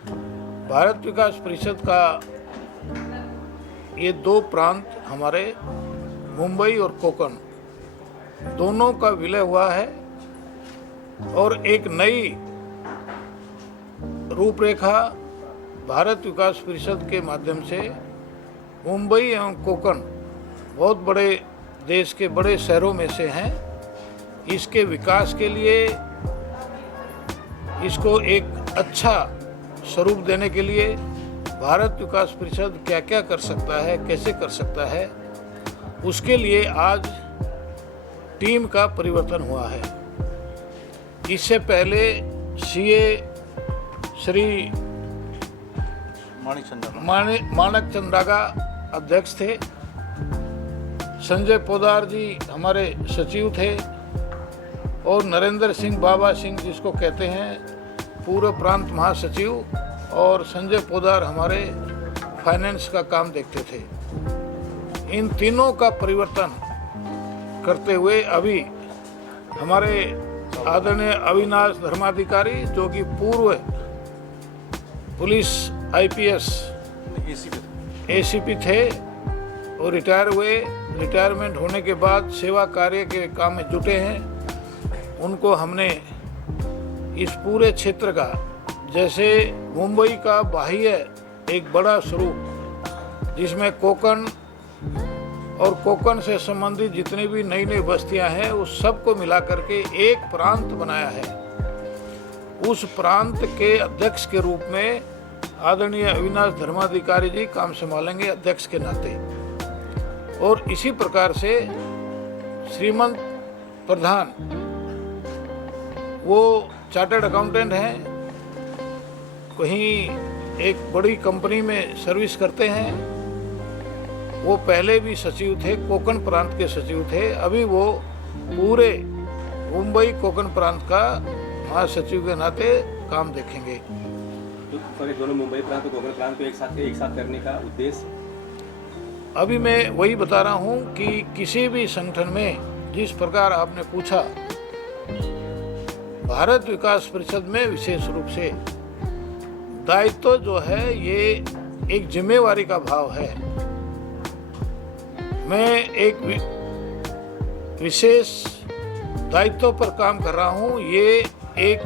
भारत विकास परिषद का ये दो प्रांत हमारे मुंबई और कोकण दोनों का विलय हुआ है और एक नई रूपरेखा भारत विकास परिषद के माध्यम से मुंबई एवं कोकण बहुत बड़े देश के बड़े शहरों में से हैं। इसके विकास के लिए इसको एक अच्छा स्वरूप देने के लिए भारत विकास परिषद क्या क्या कर सकता है, कैसे कर सकता है, उसके लिए आज टीम का परिवर्तन हुआ है। इससे पहले सीए श्री माणक चंद्रागा अध्यक्ष थे, संजय पोदार जी हमारे सचिव थे और नरेंद्र सिंह बाबा सिंह जिसको कहते हैं पूर्व प्रांत महासचिव, और संजय पोदार हमारे फाइनेंस का काम देखते थे। इन तीनों का परिवर्तन करते हुए अभी हमारे आदरणीय अविनाश धर्माधिकारी जो कि पूर्व पुलिस आईपीएस एसीपी थे और रिटायर हुए, रिटायरमेंट होने के बाद सेवा कार्य के काम में जुटे हैं। उनको हमने इस पूरे क्षेत्र का, जैसे मुंबई का बाह्य एक बड़ा स्वरूप जिसमें कोकण और कोकण से संबंधित जितनी भी नई नई बस्तियां हैं उस सबको मिला करके एक प्रांत बनाया है। उस प्रांत के अध्यक्ष के रूप में आदरणीय अविनाश धर्माधिकारी जी काम संभालेंगे अध्यक्ष के नाते, और इसी प्रकार से श्रीमंत प्रधान वो चार्टर्ड अकाउंटेंट हैं, कहीं एक बड़ी कंपनी में सर्विस करते हैं। वो पहले भी सचिव थे, कोकण प्रांत के सचिव थे, अभी वो पूरे मुंबई कोकण प्रांत का महासचिव के नाते काम देखेंगे। तो दोनों मुंबई प्रांत और कोकण प्रांत को एक साथ करने का उद्देश्य अभी मैं वही बता रहा हूँ कि किसी भी संगठन में जिस प्रकार आपने पूछा, भारत विकास परिषद में विशेष रूप से दायित्व जो है ये एक जिम्मेवारी का भाव है। मैं एक विशेष दायित्व पर काम कर रहा हूँ, ये एक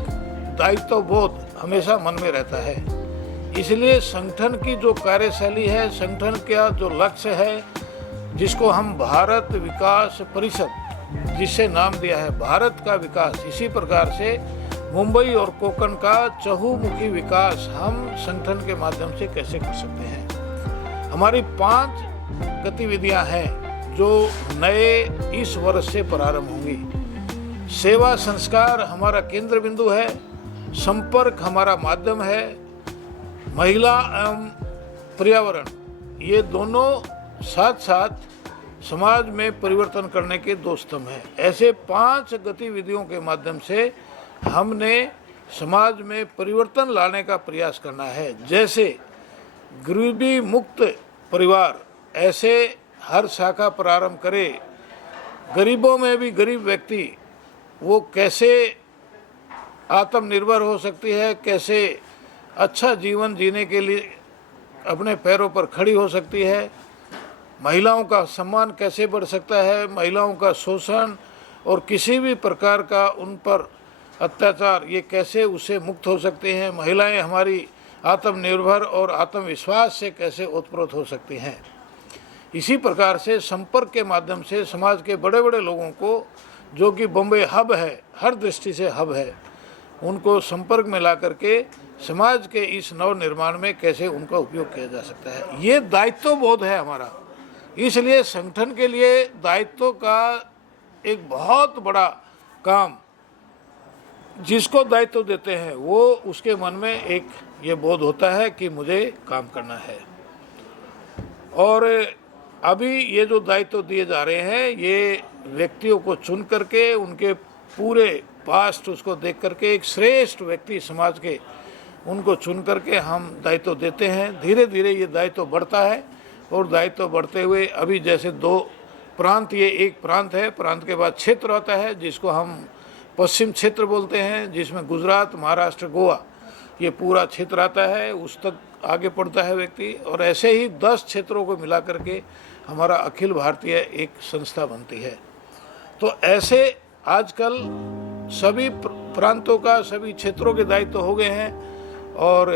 दायित्व बोध हमेशा मन में रहता है। इसलिए संगठन की जो कार्यशैली है, संगठन का जो लक्ष्य है, जिसको हम भारत विकास परिषद जिससे नाम दिया है भारत का विकास, इसी प्रकार से मुंबई और कोकण का चहुमुखी विकास हम संगठन के माध्यम से कैसे कर सकते हैं। हमारी 5 गतिविधियां हैं जो नए इस वर्ष से प्रारंभ होंगी। सेवा संस्कार हमारा केंद्र बिंदु है, संपर्क हमारा माध्यम है, महिला एवं पर्यावरण ये दोनों साथ साथ समाज में परिवर्तन करने के 2 स्तंभ हैं। ऐसे 5 गतिविधियों के माध्यम से हमने समाज में परिवर्तन लाने का प्रयास करना है। जैसे गरीबी मुक्त परिवार, ऐसे हर शाखा प्रारंभ करे। गरीबों में भी गरीब व्यक्ति वो कैसे आत्मनिर्भर हो सकती है, कैसे अच्छा जीवन जीने के लिए अपने पैरों पर खड़ी हो सकती है, महिलाओं का सम्मान कैसे बढ़ सकता है, महिलाओं का शोषण और किसी भी प्रकार का उन पर अत्याचार ये कैसे उससे मुक्त हो सकते हैं, महिलाएं हमारी आत्मनिर्भर और आत्मविश्वास से कैसे ओतप्रोत हो सकती हैं। इसी प्रकार से संपर्क के माध्यम से समाज के बड़े बड़े लोगों को, जो कि बॉम्बे हब है, हर दृष्टि से हब है, उनको संपर्क में ला करके समाज के इस नव निर्माण में कैसे उनका उपयोग किया जा सकता है, ये दायित्व बोध है हमारा। इसलिए संगठन के लिए दायित्व का एक बहुत बड़ा काम, जिसको दायित्व देते हैं वो उसके मन में एक ये बोध होता है कि मुझे काम करना है। और अभी ये जो दायित्व दिए जा रहे हैं ये व्यक्तियों को चुन करके उनके पूरे पास्ट उसको देख करके एक श्रेष्ठ व्यक्ति समाज के उनको चुन करके हम दायित्व देते हैं। धीरे धीरे ये दायित्व बढ़ता है और दायित्व बढ़ते हुए अभी जैसे 2 प्रांत, ये एक प्रांत है, प्रांत के बाद क्षेत्र आता है जिसको हम पश्चिम क्षेत्र बोलते हैं, जिसमें गुजरात, महाराष्ट्र, गोवा ये पूरा क्षेत्र आता है, उस तक आगे बढ़ता है व्यक्ति, और ऐसे ही 10 क्षेत्रों को मिला करके हमारा अखिल भारतीय एक संस्था बनती है। तो ऐसे आजकल सभी प्रांतों का, सभी क्षेत्रों के दायित्व हो गए हैं और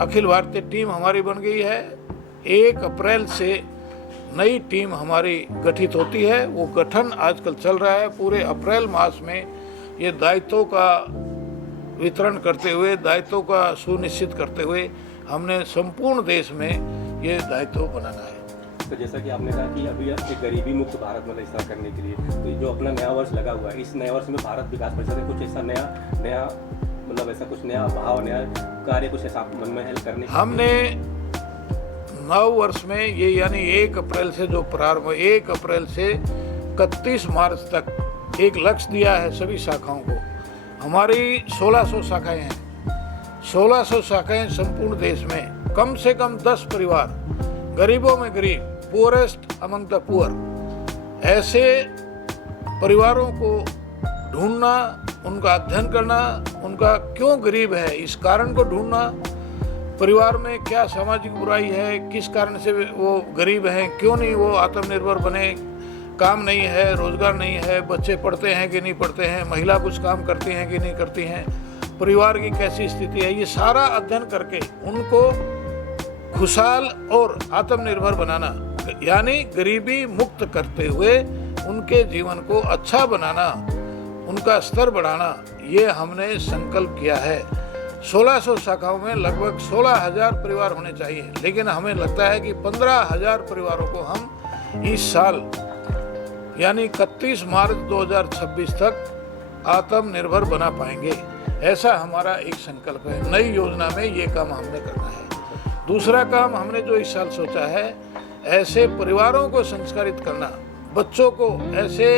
अखिल भारतीय टीम हमारी बन गई है। 1 अप्रैल से नई टीम हमारी गठित होती है। वो गठन आजकल चल रहा है। पूरे अप्रैल मास में ये दायित्वों का वितरण करते हुए, दायित्वों का सुनिश्चित करते हुए हमने संपूर्ण देश में ये दायित्व बनाना है। तो जैसा कि आपने कहा कि अभी एक गरीबी मुक्त भारत मतलब इस तरह करने के लिए तो जो अपना नया वर्ष लगा हुआ है, इस नए वर्ष में भारत विकास परिषद ने कुछ ऐसा नया मतलब ऐसा कुछ नया भाव, नया कार्य कुछ ऐसा मन में है करने के हमने नव वर्ष में ये यानी 1 अप्रैल से जो प्रारंभ, 1 अप्रैल से 31 मार्च तक एक लक्ष्य दिया है सभी शाखाओं को। हमारी 1600 शाखाएं हैं। 1600 शाखाएं संपूर्ण देश में, कम से कम 10 परिवार, गरीबों में गरीब, पुअरेस्ट अमंग द पुअर, ऐसे परिवारों को ढूंढना, उनका अध्ययन करना, उनका क्यों गरीब है इस कारण को ढूंढना, परिवार में क्या सामाजिक बुराई है, किस कारण से वो गरीब हैं, क्यों नहीं वो आत्मनिर्भर बने, काम नहीं है, रोजगार नहीं है, बच्चे पढ़ते हैं कि नहीं पढ़ते हैं, महिला कुछ काम करती हैं कि नहीं करती हैं, परिवार की कैसी स्थिति है, ये सारा अध्ययन करके उनको खुशहाल और आत्मनिर्भर बनाना, यानी गरीबी मुक्त करते हुए उनके जीवन को अच्छा बनाना, उनका स्तर बढ़ाना, ये हमने संकल्प किया है। 1600 शाखाओं में लगभग 16,000 परिवार होने चाहिए, लेकिन हमें लगता है कि 15,000 परिवारों को हम इस साल यानी 31 मार्च 2026 तक आत्मनिर्भर बना पाएंगे। ऐसा हमारा एक संकल्प है। नई योजना में ये काम हमने करना है। दूसरा काम हमने जो इस साल सोचा है, ऐसे परिवारों को संस्कारित करना, बच्चों को ऐसे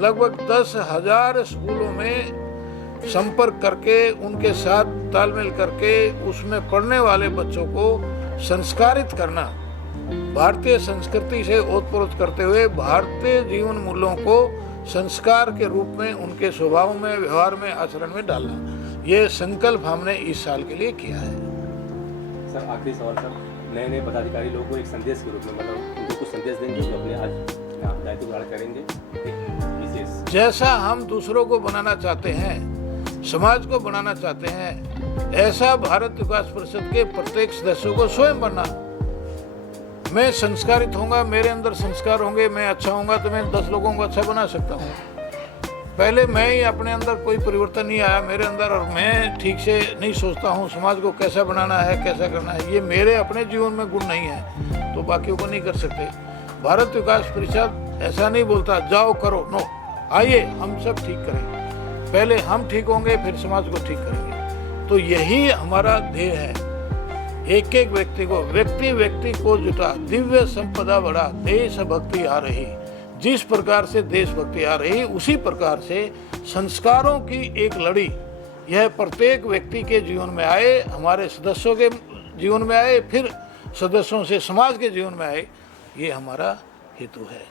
लगभग 10,000 स्कूलों में संपर्क करके, उनके साथ तालमेल करके, उसमें पढ़ने वाले बच्चों को संस्कारित करना, भारतीय संस्कृति से ओतप्रोत करते हुए भारतीय जीवन मूल्यों को संस्कार के रूप में उनके स्वभाव में, व्यवहार में, आचरण में डालना, ये संकल्प हमने इस साल के लिए किया है। सर आखिरी सवाल सर, नए पदाधिकारी लोगों को एक संदेश के रूप में मतलब उनको कुछ संदेश देंगे जो अपने आज दायित्व ग्रहण करेंगे विशेष। जैसा हम दूसरों को बनाना चाहते हैं, समाज को बनाना चाहते हैं, ऐसा भारत विकास परिषद के प्रत्येक सदस्यों को स्वयं बनना। मैं संस्कारित होऊंगा, मेरे अंदर संस्कार होंगे, मैं अच्छा होऊंगा तो मैं 10 लोगों को अच्छा बना सकता हूँ। पहले मैं ही अपने अंदर कोई परिवर्तन नहीं आया मेरे अंदर, और मैं ठीक से नहीं सोचता हूँ समाज को कैसा बनाना है, कैसा करना है, ये मेरे अपने जीवन में गुण नहीं है तो बाकियों को नहीं कर सकते। भारत विकास परिषद ऐसा नहीं बोलता जाओ करो, नो, आइए हम सब ठीक करें, पहले हम ठीक होंगे फिर समाज को ठीक करेंगे। तो यही हमारा ध्येय है। एक एक व्यक्ति को जुटा, दिव्य संपदा बढ़ा, देशभक्ति आ रही। जिस प्रकार से देशभक्ति आ रही, उसी प्रकार से संस्कारों की एक लड़ी यह प्रत्येक व्यक्ति के जीवन में आए, हमारे सदस्यों के जीवन में आए, फिर सदस्यों से समाज के जीवन में आए, ये हमारा हेतु है।